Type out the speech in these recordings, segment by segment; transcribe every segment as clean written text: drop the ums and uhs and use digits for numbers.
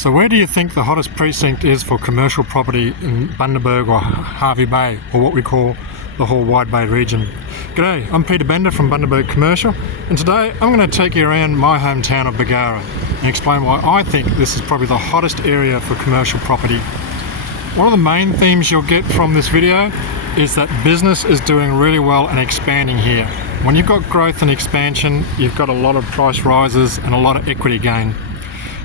So where do you think the hottest precinct is for commercial property in Bundaberg or Hervey Bay, or what we call the whole Wide Bay region? G'day, I'm Peter Bender from Bundaberg Commercial, and today I'm going to take you around my hometown of Bargara and explain why I think this is probably the hottest area for commercial property. One of the main themes you'll get from this video is that business is doing really well and expanding here. When you've got growth and expansion, you've got a lot of price rises and a lot of equity gain.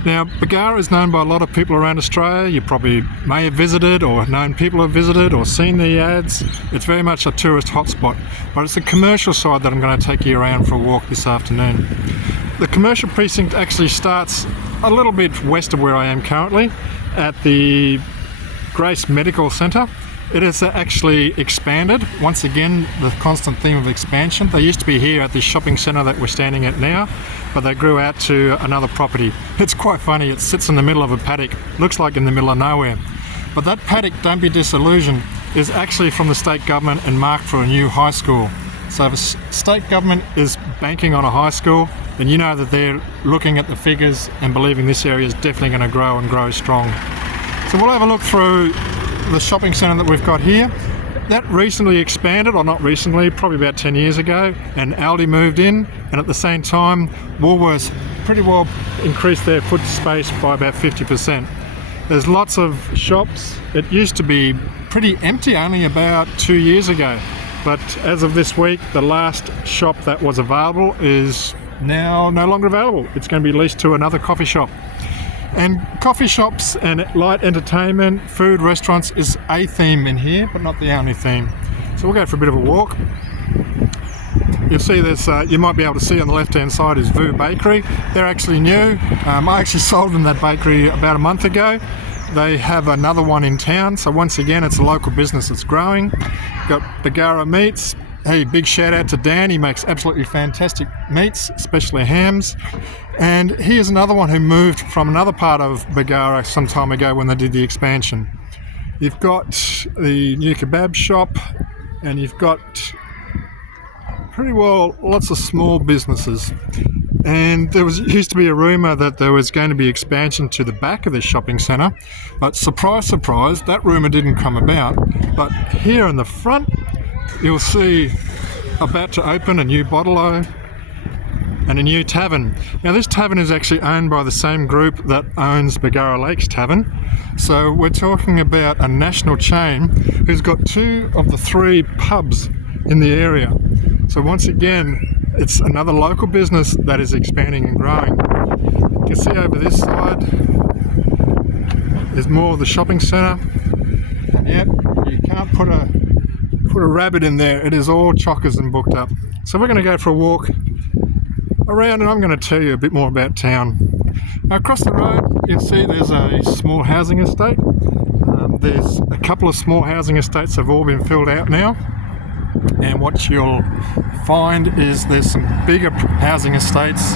Now, Bargara is known by a lot of people around Australia. You probably may have visited or known people have visited or seen the ads. It's very much a tourist hotspot, but it's the commercial side that I'm going to take you around for a walk this afternoon. The commercial precinct actually starts a little bit west of where I am currently at the Grace Medical Centre. It has actually expanded. Once again, the constant theme of expansion. They used to be here at the shopping centre that we're standing at now, but they grew out to another property. It's quite funny, it sits in the middle of a paddock, looks like in the middle of nowhere. But that paddock, don't be disillusioned, is actually from the state government and marked for a new high school. So if a state government is banking on a high school, then you know that they're looking at the figures and believing this area is definitely going to grow and grow strong. So we'll have a look through the shopping centre that we've got here. That recently expanded, or not recently, probably about 10 years ago, and Aldi moved in, and at the same time Woolworths pretty well increased their foot space by about 50%. There's lots of shops. It used to be pretty empty only about 2 years ago, but as of this week the last shop that was available is now no longer available. It's going to be leased to another coffee shop. And coffee shops and light entertainment, food, restaurants is a theme in here, but not the only theme. So we'll go for a bit of a walk. You'll see there's, you might be able to see on the left hand side is Voo Bakery. They're actually new. I actually sold them that bakery about a month ago. They have another one in town, so once again it's a local business that's growing. Got Bargara Meats. Hey, big shout out to Dan, he makes absolutely fantastic meats, especially hams. And here's another one who moved from another part of Bargara some time ago when they did the expansion. You've got the new kebab shop, and you've got pretty well lots of small businesses. And there used to be a rumour that there was going to be expansion to the back of this shopping centre, but surprise, surprise, that rumour didn't come about. But here in the front, you'll see about to open a new bottle-o and a new tavern. Now this tavern is actually owned by the same group that owns Bargara Lakes Tavern. So we're talking about a national chain who's got 2 of the 3 pubs in the area. So once again, it's another local business that is expanding and growing. You can see over this side, there's more of the shopping centre. And yet, you can't put a rabbit in there. It is all chockers and booked up. So we're going to go for a walk around, and I'm going to tell you a bit more about town. Now, across the road you'll see there's a small housing estate. There's a couple of small housing estates that have all been filled out now, and what you'll find is there's some bigger housing estates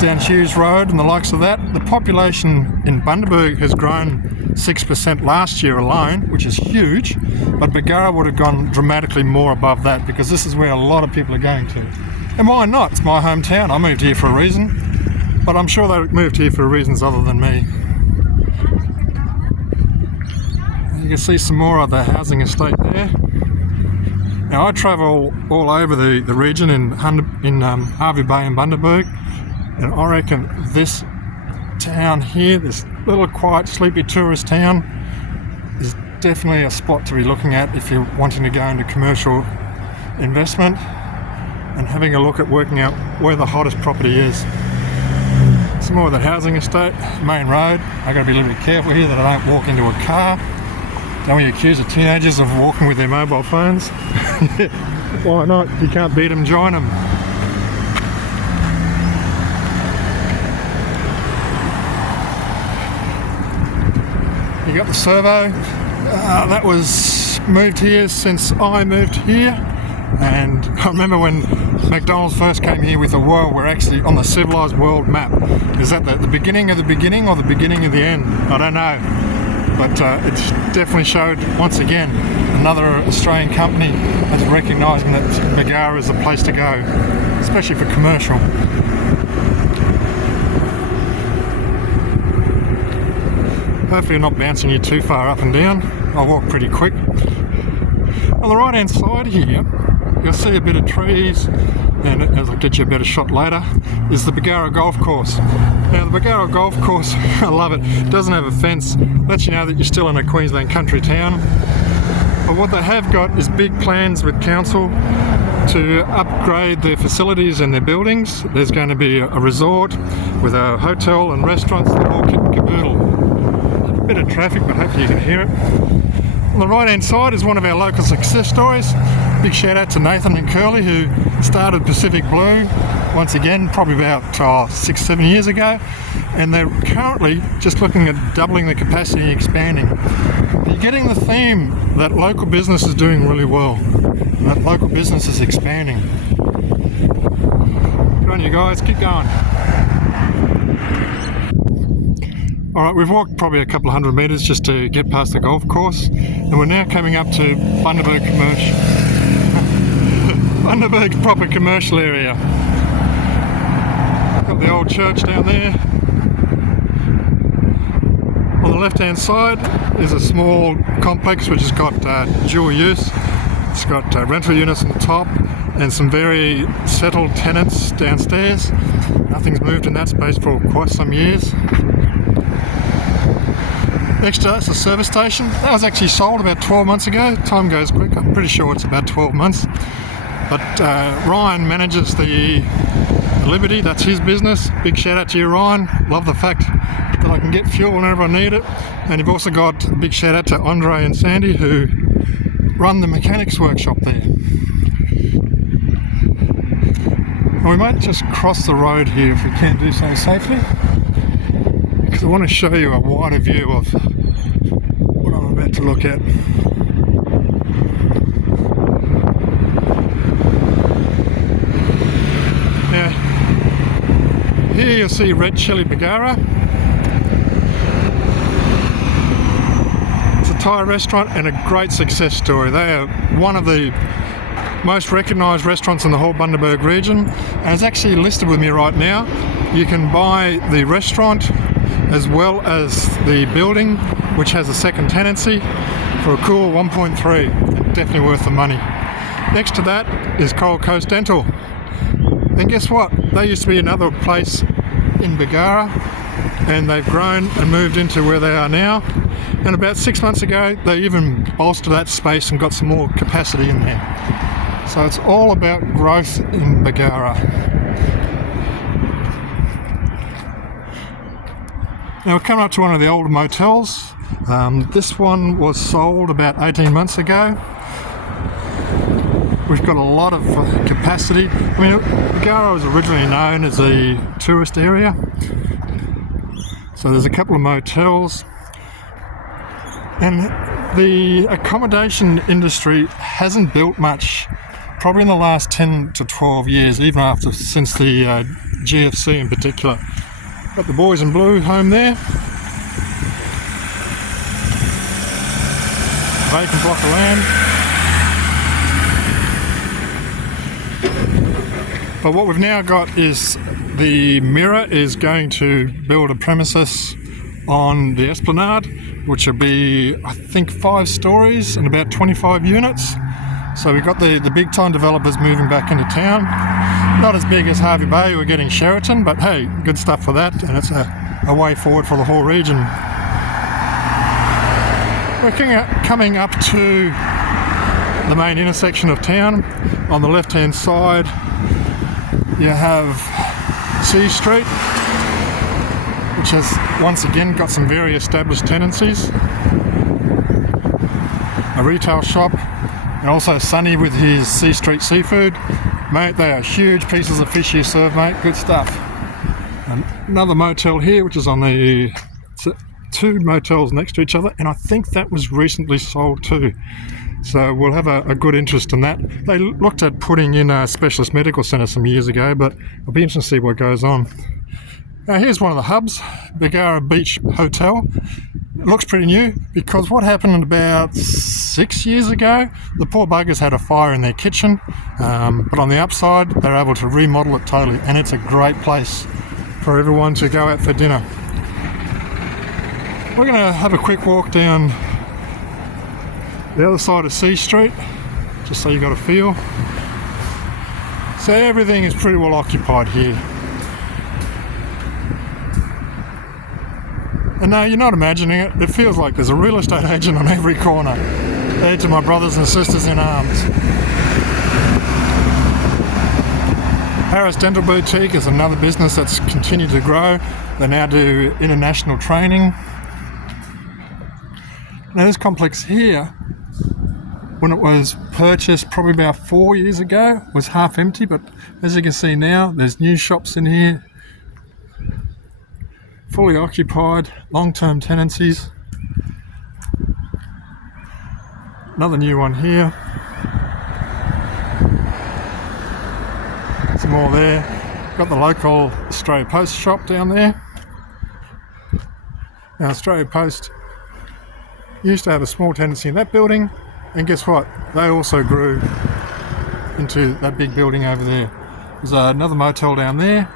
down Hughes Road and the likes of that. The population in Bundaberg has grown 6% last year alone, which is huge, but Bargara would have gone dramatically more above that because this is where a lot of people are going to. And why not? It's my hometown. I moved here for a reason, but I'm sure they moved here for reasons other than me. You can see some more of the housing estate there. Now I travel all over the region in Hervey Bay and Bundaberg, and I reckon this town here, this little quiet sleepy tourist town, is definitely a spot to be looking at if you're wanting to go into commercial investment and having a look at working out where the hottest property is. Some more of the housing estate, main road. I've got to be a little bit careful here that I don't walk into a car. Don't we accuse the teenagers of walking with their mobile phones? Why not? If you can't beat them, join them. You got the servo. That was moved here since I moved here, and I remember when McDonald's first came here with a world, we're actually on the civilized world map. Is that the beginning of the beginning or the beginning of the end? I don't know, but it's definitely showed once again another Australian company that's recognising that Bargara is the place to go, especially for commercial. Hopefully not bouncing you too far up and down. I'll walk pretty quick. On the right hand side here, you'll see a bit of trees, and as I'll get you a better shot later, is the Bargara golf course. Now the Bargara golf course, I love it, doesn't have a fence, lets you know that you're still in a Queensland country town. But what they have got is big plans with council to upgrade their facilities and their buildings. There's going to be a resort with a hotel and restaurants, the whole kit and caboodle. A bit of traffic, but hopefully you can hear it. On the right hand side is one of our local success stories. Big shout out to Nathan and Curly, who started Pacific Blue once again probably about 6-7 years ago, and they're currently just looking at doubling the capacity and expanding. You're getting the theme that local business is doing really well, and that local business is expanding. Good on you guys, keep going. Alright, we've walked probably a couple of 100 metres just to get past the golf course, and we're now coming up to Bundaberg commercial. Bundaberg proper commercial area. Got the old church down there. On the left hand side is a small complex which has got dual use. It's got rental units on the top and some very settled tenants downstairs. Nothing's moved in that space for quite some years. Next to us, a service station. That was actually sold about 12 months ago. Time goes quick. I'm pretty sure it's about 12 months. But Ryan manages the Liberty. That's his business. Big shout out to you, Ryan. Love the fact that I can get fuel whenever I need it. And you've also got a big shout out to Andre and Sandy, who run the mechanics workshop there. And we might just cross the road here if we can do so safely, because I want to show you a wider view of what I'm about to look at. Now, here you'll see Red Chili Bargara. It's a Thai restaurant and a great success story. They are one of the most recognised restaurants in the whole Bundaberg region, and it's actually listed with me right now. You can buy the restaurant as well as the building, which has a second tenancy, for a cool 1.3. Definitely worth the money. Next to that is Coral Coast Dental. And guess what? They used to be another place in Bargara, and they've grown and moved into where they are now. And about 6 months ago, they even bolstered that space and got some more capacity in there. So it's all about growth in Bargara. Now we're coming up to one of the older motels. This one was sold about 18 months ago. We've got a lot of capacity. I mean, Bargara was originally known as a tourist area. So there's a couple of motels. And the accommodation industry hasn't built much, probably in the last 10 to 12 years, even since the GFC in particular. Got the boys in blue home there. Vacant block of land. But what we've now got is the Mirror is going to build a premises on the Esplanade, which will be, I think, 5 stories and about 25 units. So we've got the big time developers moving back into town. Not as big as Hervey Bay, we're getting Sheraton, but hey, good stuff for that, and it's a way forward for the whole region. We're coming up to the main intersection of town. On the left hand side you have C Street, which has once again got some very established tenancies. A retail shop, and also Sonny with his C Street seafood. Mate, they are huge pieces of fish you serve, mate. Good stuff. And another motel here, which is on the 2 motels next to each other, and I think that was recently sold too. So we'll have a good interest in that. They looked at putting in a specialist medical centre some years ago, but it'll be interesting to see what goes on. Now here's one of the hubs, Bargara Beach Hotel. It looks pretty new, because what happened about 6 years ago, the poor buggers had a fire in their kitchen, but on the upside they're able to remodel it totally, and it's a great place for everyone to go out for dinner. We're going to have a quick walk down the other side of C Street, just so you got a feel. So everything is pretty well occupied here. And no, you're not imagining it. It feels like there's a real estate agent on every corner. There to my brothers and sisters in arms. Harris Dental Boutique is another business that's continued to grow. They now do international training. Now this complex here, when it was purchased probably about 4 years ago, was half empty, but as you can see now, there's new shops in here, fully occupied, long-term tenancies. Another new one here. Some more there. Got the local Australia Post shop down there. Now Australia Post used to have a small tenancy in that building, and guess what? They also grew into that big building over there. There's another motel down there.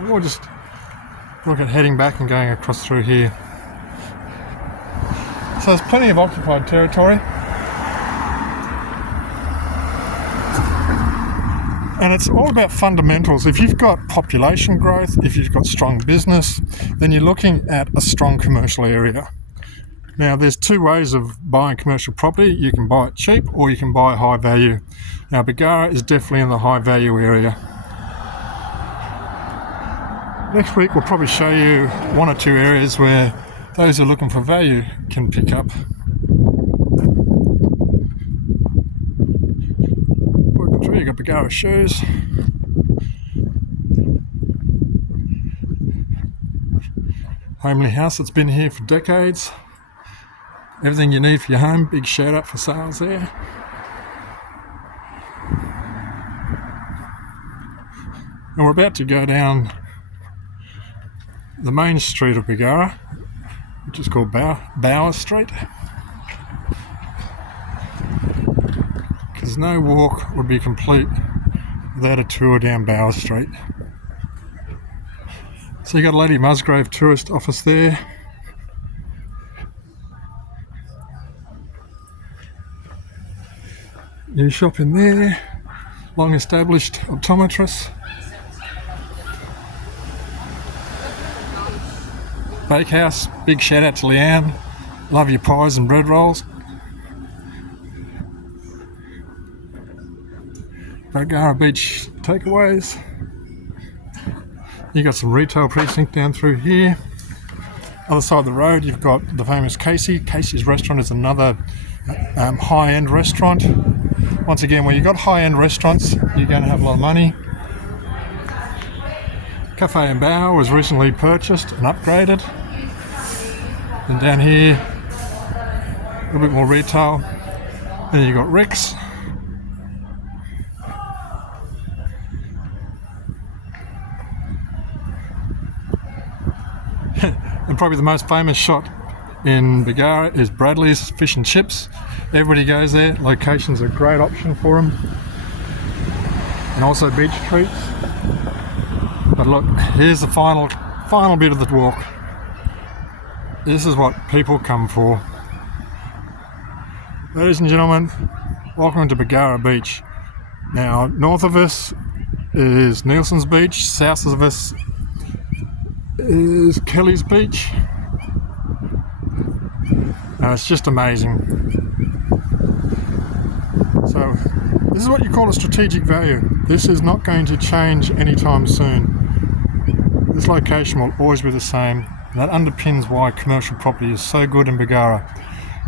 We'll just look at heading back and going across through here. So there's plenty of occupied territory. And it's all about fundamentals. If you've got population growth, if you've got strong business, then you're looking at a strong commercial area. Now, there's two ways of buying commercial property. You can buy it cheap or you can buy high value. Now, Bargara is definitely in the high value area. Next week, we'll probably show you one or two areas where those who are looking for value can pick up. Walking through, you've got Bargara shoes. Homely house that's been here for decades. Everything you need for your home, big shout out for sales there. And we're about to go down the main street of Bargara, which is called Bower Street. Because no walk would be complete without a tour down Bower Street. So you got Lady Musgrave tourist office there. New shop in there, long established optometrist. Bakehouse, big shout out to Leanne. Love your pies and bread rolls. Bargara Beach takeaways. You got some retail precinct down through here. Other side of the road, you've got the famous Casey. Casey's restaurant is another high-end restaurant. Once again, when you've got high-end restaurants, you're going to have a lot of money. Cafe and Bower was recently purchased and upgraded. And down here, a little bit more retail. Then you've got Rick's. And probably the most famous shop in Bargara is Bradley's Fish and Chips. Everybody goes there. Location's a great option for them. And also beach treats. But look, here's the final bit of the walk. This is what people come for. Ladies and gentlemen, welcome to Bargara Beach. Now, north of us is Nielsen's Beach, south of us is Kelly's Beach. And it's just amazing. So, this is what you call a strategic value. This is not going to change anytime soon. This location will always be the same. And that underpins why commercial property is so good in Bargara.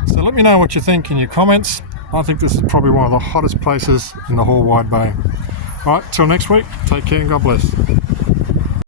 So let me know what you think in your comments. I think this is probably one of the hottest places in the whole wide bay. Alright, till next week, take care and God bless.